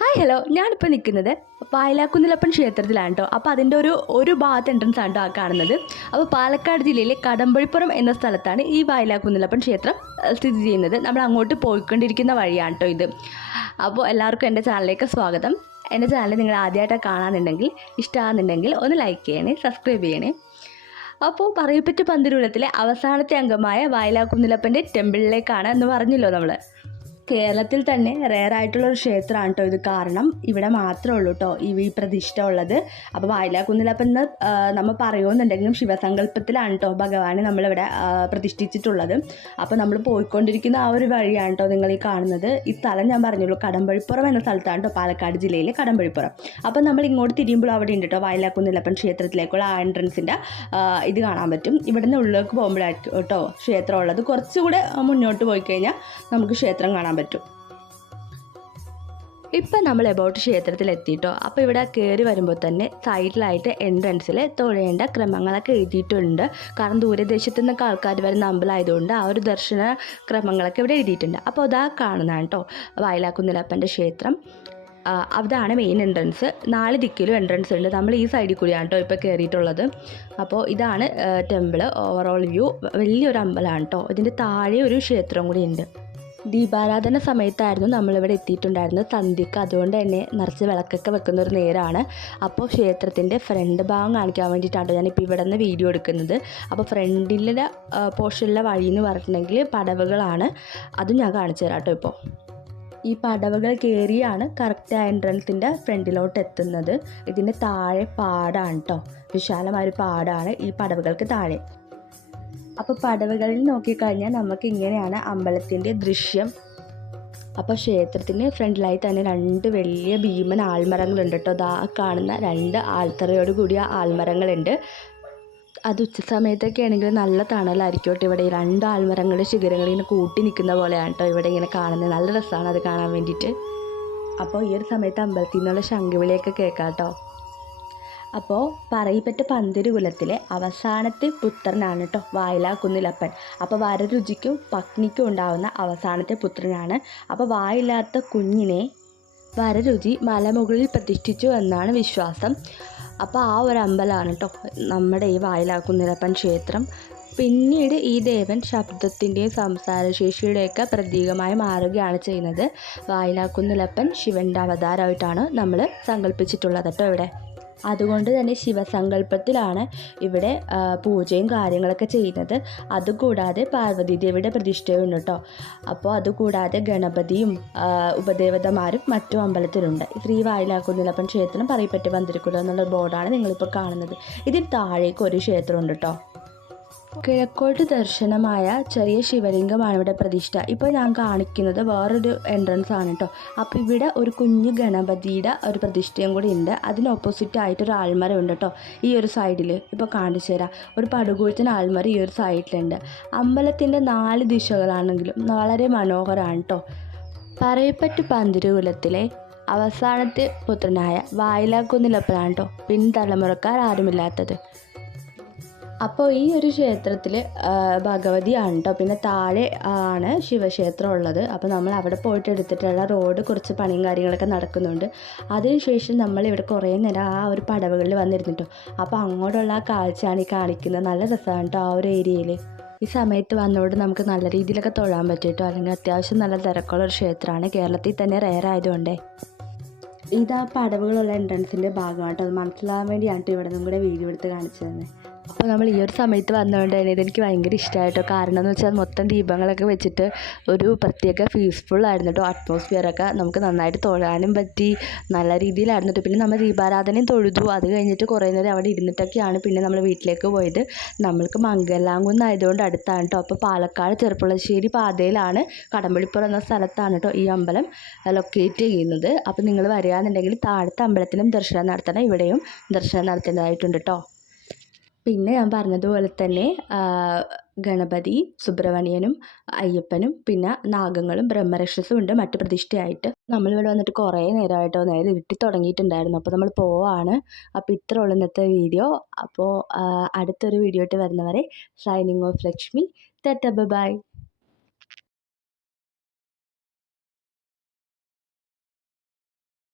Hi hello ഞാനിപ്പോൾ നിൽക്കുന്നത് പായലാക്കുന്നിലപ്പൻ ക്ഷേത്രത്തിലാണ് കേട്ടോ അപ്പോൾ അതിന്റെ ഒരു ഒരു ഭാഗത്ത് എൻട്രൻസ് ആണ് കേട്ടോ ആ കാണുന്നത്. അപ്പോൾ പാലക്കാട് ജില്ലയിലെ കടമ്പഴിപ്പുറം എന്ന സ്ഥലത്താണ് ഈ പായലാക്കുന്നിലപ്പൻ ക്ഷേത്രം സ്ഥിതി ചെയ്യുന്നത്. നമ്മൾ അങ്ങോട്ട് പോയിക്കൊണ്ടിരിക്കുന്ന വഴിയാണ് കേട്ടോ ഇത്. അപ്പോൾ എല്ലാവർക്കും എന്റെ ചാനലിലേക്ക് സ്വാഗതം. എന്റെ ചാനൽ നിങ്ങൾ ആദ്യമായിട്ടാണ് കാണാനുണ്ടെങ്കിൽ ഇഷ്ടമാകുന്നുണ്ടെങ്കിൽ ഒന്ന് ലൈക്ക് ചെയ്യണേ സബ്സ്ക്രൈബ് ചെയ്യണേ. അപ്പോൾ പറയപ്പറ്റ പന്തിരൂലത്തിലെ അവസാനത്തെ അംഗമായ വായലാക്കുന്നിലപ്പന്റെ ടെമ്പിളിലേക്കാണ് എന്ന് പറഞ്ഞല്ലോ നമ്മൾ കേരളത്തിൽ തന്നെ റെയർ ആയിട്ടുള്ള ഒരു ക്ഷേത്രമാണ് കേട്ടോ ഇത്. കാരണം ഇവിടെ മാത്രമേ ഉള്ളൂ കേട്ടോ ഈ പ്രതിഷ്ഠ ഉള്ളത്. അപ്പോൾ വായിലാക്കുന്നിലപ്പം എന്ന് ആ, നമ്മൾ പറയുമെന്നുണ്ടെങ്കിലും ശിവസങ്കല്പത്തിലാണ് കേട്ടോ ഭഗവാനെ നമ്മളിവിടെ പ്രതിഷ്ഠിച്ചിട്ടുള്ളത്. അപ്പോൾ നമ്മൾ പോയിക്കൊണ്ടിരിക്കുന്ന ആ ഒരു വഴിയാണ് കേട്ടോ നിങ്ങൾ ഈ കാണുന്നത്. ഈ സ്ഥലം ഞാൻ പറഞ്ഞുള്ളൂ കടമ്പഴിപ്പുറം എന്ന സ്ഥലത്താണ് കേട്ടോ പാലക്കാട് ജില്ലയിലെ കടമ്പഴിപ്പുറം. അപ്പോൾ നമ്മൾ ഇങ്ങോട്ട് തിരിയുമ്പോൾ അവിടെ ഉണ്ട് കേട്ടോ വായിലാക്കുന്നിലപ്പൻ ക്ഷേത്രത്തിലേക്കുള്ള ആ എൻട്രൻസിന്റെ ഇത് കാണാൻ പറ്റും. ഇവിടുന്ന് ഉള്ളിലേക്ക് പോകുമ്പോഴായിരിക്കും കേട്ടോ ക്ഷേത്രം ഉള്ളത്. കുറച്ചുകൂടെ മുന്നോട്ട് പോയി കഴിഞ്ഞാൽ നമുക്ക് ക്ഷേത്രം കാണാൻ പറ്റും. ഇപ്പം നമ്മൾ എബൌട്ട് ക്ഷേത്രത്തിൽ എത്തിയിട്ടോ അപ്പോൾ ഇവിടെ കയറി വരുമ്പോൾ തന്നെ സൈഡിലായിട്ട് എൻട്രൻസിൽ തൊഴേണ്ട ക്രമങ്ങളൊക്കെ എഴുതിയിട്ടുണ്ട്. കാരണം ദൂരദേശത്തു നിന്നൊക്കെ ആൾക്കാർ വരുന്ന അമ്പലമായതുകൊണ്ട് ആ ഒരു ദർശന ക്രമങ്ങളൊക്കെ ഇവിടെ എഴുതിയിട്ടുണ്ട്. അപ്പോൾ അതാ കാണുന്നതാണ് കേട്ടോ വയലാക്കുന്നിലപ്പന്റെ ക്ഷേത്രം. അതാണ് മെയിൻ എൻട്രൻസ് നാല് ദിക്കിലും എൻട്രൻസ് ഉണ്ട്. നമ്മൾ ഈ സൈഡിൽ കൂടിയാണ് കേട്ടോ ഇപ്പോൾ കയറിയിട്ടുള്ളത് അപ്പോൾ ഇതാണ് ടെമ്പിൾ ഓവറോൾ വ്യൂ വലിയൊരു അമ്പലമാണ് കേട്ടോ ഇതിന്റെ താഴെ ഒരു ക്ഷേത്രം കൂടി ഉണ്ട്. ദീപാരാധന സമയത്തായിരുന്നു നമ്മളിവിടെ എത്തിയിട്ടുണ്ടായിരുന്നത്. സന്ധ്യക്ക് അതുകൊണ്ട് തന്നെ നിറച്ച് വിളക്കൊക്കെ വെക്കുന്ന ഒരു നേരമാണ് അപ്പോൾ ക്ഷേത്രത്തിന്റെ ഫ്രണ്ട് ഭാഗം കാണിക്കാൻ വേണ്ടിയിട്ടാണ് ഞാനിപ്പോൾ ഇവിടെ നിന്ന് വീഡിയോ എടുക്കുന്നത്. അപ്പോൾ ഫ്രണ്ടിലെ പോർഷനിലെ വഴി എന്ന് പറഞ്ഞിട്ടുണ്ടെങ്കിൽ പടവുകളാണ്. അതും ഞാൻ കാണിച്ചു തരാം കേട്ടോ ഇപ്പോൾ. ഈ പടവുകൾ കയറിയാണ് കറക്റ്റ് എൻട്രൻസിന്റെ ഫ്രണ്ടിലോട്ട് എത്തുന്നത്. ഇതിന്റെ താഴെ പാടാണ് കേട്ടോ. വിശാലമായ ഒരു പാടാണ് ഈ പടവുകൾക്ക് താഴെ. അപ്പോൾ പടവുകളിൽ നോക്കിക്കഴിഞ്ഞാൽ നമുക്ക് ഇങ്ങനെയാണ് അമ്പലത്തിന്റെ ദൃശ്യം. അപ്പോൾ ക്ഷേത്രത്തിന് ഫ്രണ്ടിലായി തന്നെ രണ്ട് വലിയ ഭീമൻ ആൽമരങ്ങളുണ്ട് കേട്ടോ. ദാ കാണുന്ന രണ്ട് ആൽത്തറയോട് കൂടിയ ആൽമരങ്ങളുണ്ട്. അത് ഉച്ച സമയത്തൊക്കെ ആണെങ്കിൽ നല്ല തണലായിരിക്കും കേട്ടോ ഇവിടെ. രണ്ട് ആൽമരങ്ങളുടെ ശിഖരങ്ങൾ ഇങ്ങനെ കൂട്ടി നിൽക്കുന്ന പോലെയാണ് കേട്ടോ ഇവിടെ ഇങ്ങനെ കാണുന്നത്. നല്ല രസമാണ് അത് കാണാൻ വേണ്ടിയിട്ട്. അപ്പോൾ ഈ ഒരു സമയത്ത് അമ്പലത്തിൽ നിന്നുള്ള ശംഖുവിളിയൊക്കെ കേൾക്കാം കേട്ടോ. അപ്പോൾ പറയിപ്പറ്റ പന്തിരു കുലത്തിലെ അവസാനത്തെ പുത്രനാണ് കേട്ടോ വായിലാക്കുന്നിലപ്പൻ അപ്പോൾ വരരുചിക്കും പത്നിക്കും ഉണ്ടാവുന്ന അവസാനത്തെ പുത്രനാണ്. അപ്പോൾ വായില്ലാത്ത കുഞ്ഞിനെ വരരുചി മലമുകളിൽ പ്രതിഷ്ഠിച്ചു എന്നാണ് വിശ്വാസം. അപ്പോൾ ആ ഒരു അമ്പലമാണ് കേട്ടോ നമ്മുടെ ഈ വായിലാക്കുന്നിലപ്പൻ ക്ഷേത്രം. പിന്നീട് ഈ ദേവൻ ശബ്ദത്തിന്റെയും സംസാരശേഷിയുടെയൊക്കെ പ്രതീകമായി മാറുകയാണ് ചെയ്യുന്നത്. വായിലാക്കുന്നിലപ്പൻ ശിവന്റെ അവതാരമായിട്ടാണ് നമ്മൾ സങ്കല്പിച്ചിട്ടുള്ളത് കേട്ടോ ഇവിടെ. അതുകൊണ്ട് തന്നെ ശിവസങ്കല്പത്തിലാണ് ഇവിടെ പൂജയും കാര്യങ്ങളൊക്കെ ചെയ്യുന്നത്. അതുകൂടാതെ പാർവതി ദേവിയുടെ പ്രതിഷ്ഠയുണ്ട് കേട്ടോ. അപ്പോൾ അതുകൂടാതെ ഗണപതിയും ഉപദേവതമാരും മറ്റും അമ്പലത്തിലുണ്ട്. ശ്രീ വായിലാക്കുന്നിലപ്പൻ ക്ഷേത്രം പറയപ്പെട്ട് വന്നിരിക്കുന്നു എന്നുള്ള ബോർഡാണ് നിങ്ങളിപ്പോൾ കാണുന്നത്. ഇതിന് താഴേക്ക് ഒരു ക്ഷേത്രമുണ്ട് കേട്ടോ. കിഴക്കോട്ട് ദർശനമായ ചെറിയ ശിവലിംഗമാണ് ഇവിടെ പ്രതിഷ്ഠ. ഇപ്പോൾ ഞാൻ കാണിക്കുന്നത് വേറൊരു എൻട്രൻസ് ആണ് കേട്ടോ അപ്പോൾ ഇവിടെ ഒരു കുഞ്ഞു ഗണപതിയുടെ ഒരു പ്രതിഷ്ഠയും കൂടി ഉണ്ട്. അതിന് ഓപ്പോസിറ്റ് ആയിട്ട് ഒരു ആൽമരം ഉണ്ട് കേട്ടോ ഈ ഒരു സൈഡിൽ ഇപ്പോൾ കാണിച്ചു തരാം. ഒരു പടുകൂഴത്തിന് ആൾമര ഈ ഒരു സൈഡിലുണ്ട് അമ്പലത്തിന്റെ നാല് ദിശകളാണെങ്കിലും വളരെ മനോഹരമാണ് കേട്ടോ പറയപ്പെട്ട് പന്തിരുകുലത്തിലെ അവസാനത്തെ പുത്രനായ വായിലാക്കുന്നിലപ്പനാണ് കേട്ടോ പിൻതലമുറക്കാർ ആരുമില്ലാത്തത്. അപ്പോൾ ഈ ഒരു ക്ഷേത്രത്തിൽ ഭഗവതിയാണ് കേട്ടോ പിന്നെ താഴെ ആണ് ശിവക്ഷേത്രം ഉള്ളത്. അപ്പോൾ നമ്മൾ അവിടെ പോയിട്ട് എടുത്തിട്ടുള്ള റോഡ് കുറച്ച് പണിയും കാര്യങ്ങളൊക്കെ നടക്കുന്നുണ്ട്. അതിനുശേഷം നമ്മൾ ഇവിടെ കുറേ നേരം ആ ഒരു പടവുകളിൽ വന്നിരുന്നിട്ടോ അപ്പോൾ അങ്ങോട്ടുള്ള ആ കാഴ്ചയാണ് ഈ കാണിക്കുന്നത്. നല്ല രസമാണ് കേട്ടോ ആ ഒരു ഏരിയയിൽ ഈ സമയത്ത് വന്നോട് നമുക്ക് നല്ല രീതിയിലൊക്കെ തൊഴാൻ പറ്റും കേട്ടോ അല്ലെങ്കിൽ അത്യാവശ്യം നല്ല തിരക്കുള്ള ഒരു ക്ഷേത്രമാണ്. കേരളത്തിൽ തന്നെ റെയർ ആയതുകൊണ്ടേ. ഇതാ പടവുകളുള്ള എൻട്രൻസിന്റെ ഭാഗമായിട്ട് അത് മനസ്സിലാകാൻ വേണ്ടിയാണ് ഇവിടെ നിന്നും കൂടെ വീഡിയോ എടുത്ത് കാണിച്ചു തന്നെ അപ്പോൾ നമ്മൾ ഈ ഒരു സമയത്ത് വന്നതുകൊണ്ട് തന്നെ ഇതെനിക്ക് ഭയങ്കര ഇഷ്ടമായിട്ടോ കാരണം എന്ന് വെച്ചാൽ മൊത്തം ദീപങ്ങളൊക്കെ വെച്ചിട്ട് ഒരു പ്രത്യേക പീസ്ഫുൾ ആയിരുന്നു കേട്ടോ അറ്റ്മോസ്ഫിയറൊക്കെ നമുക്ക് നന്നായിട്ട് തൊഴാനും പറ്റി നല്ല രീതിയിലായിരുന്നു കേട്ടോ പിന്നെ നമ്മൾ ദീപാരാധനയും തൊഴുതു. അത് കഴിഞ്ഞിട്ട് കുറേ നേരം അവിടെ ഇരുന്നിട്ടൊക്കെയാണ് പിന്നെ നമ്മൾ വീട്ടിലേക്ക് പോയത്. നമ്മൾക്ക് മംഗലാംകുന്ന് ആയതുകൊണ്ട് അടുത്താണ് കേട്ടോ അപ്പോൾ പാലക്കാട് ചെറുപ്പുളശ്ശേരി പാതയിലാണ് കടമ്പളിപ്പുറം എന്ന സ്ഥലത്താണ് കേട്ടോ ഈ അമ്പലം ലൊക്കേറ്റ് ചെയ്യുന്നത്. അപ്പോൾ നിങ്ങൾ വരികയെന്നുണ്ടെങ്കിൽ താഴത്തെ അമ്പലത്തിലും ദർശനം നടത്തണം. ഇവിടെയും ദർശനം നടത്തേണ്ടതായിട്ടുണ്ട് കേട്ടോ പിന്നെ ഞാൻ പറഞ്ഞതുപോലെ തന്നെ ഗണപതി സുബ്രഹ്മണ്യനും അയ്യപ്പനും പിന്നെ നാഗങ്ങളും ബ്രഹ്മരക്ഷസും ഉണ്ട് മറ്റു പ്രതിഷ്ഠയായിട്ട്. നമ്മളിവിടെ വന്നിട്ട് കുറേ നേരമായിട്ടോ നേരെ ഇരുട്ടി തുടങ്ങിയിട്ടുണ്ടായിരുന്നു. അപ്പോൾ നമ്മൾ പോവാണ്. അപ്പോൾ ഇത്ര ഉള്ള ഇന്നത്തെ വീഡിയോ. അപ്പോൾ അടുത്തൊരു വീഡിയോ ആയിട്ട് വരുന്നവരെ ഷൈനിങ് ഓഫ് ലക്ഷ്മി. തെറ്റ ബൈ.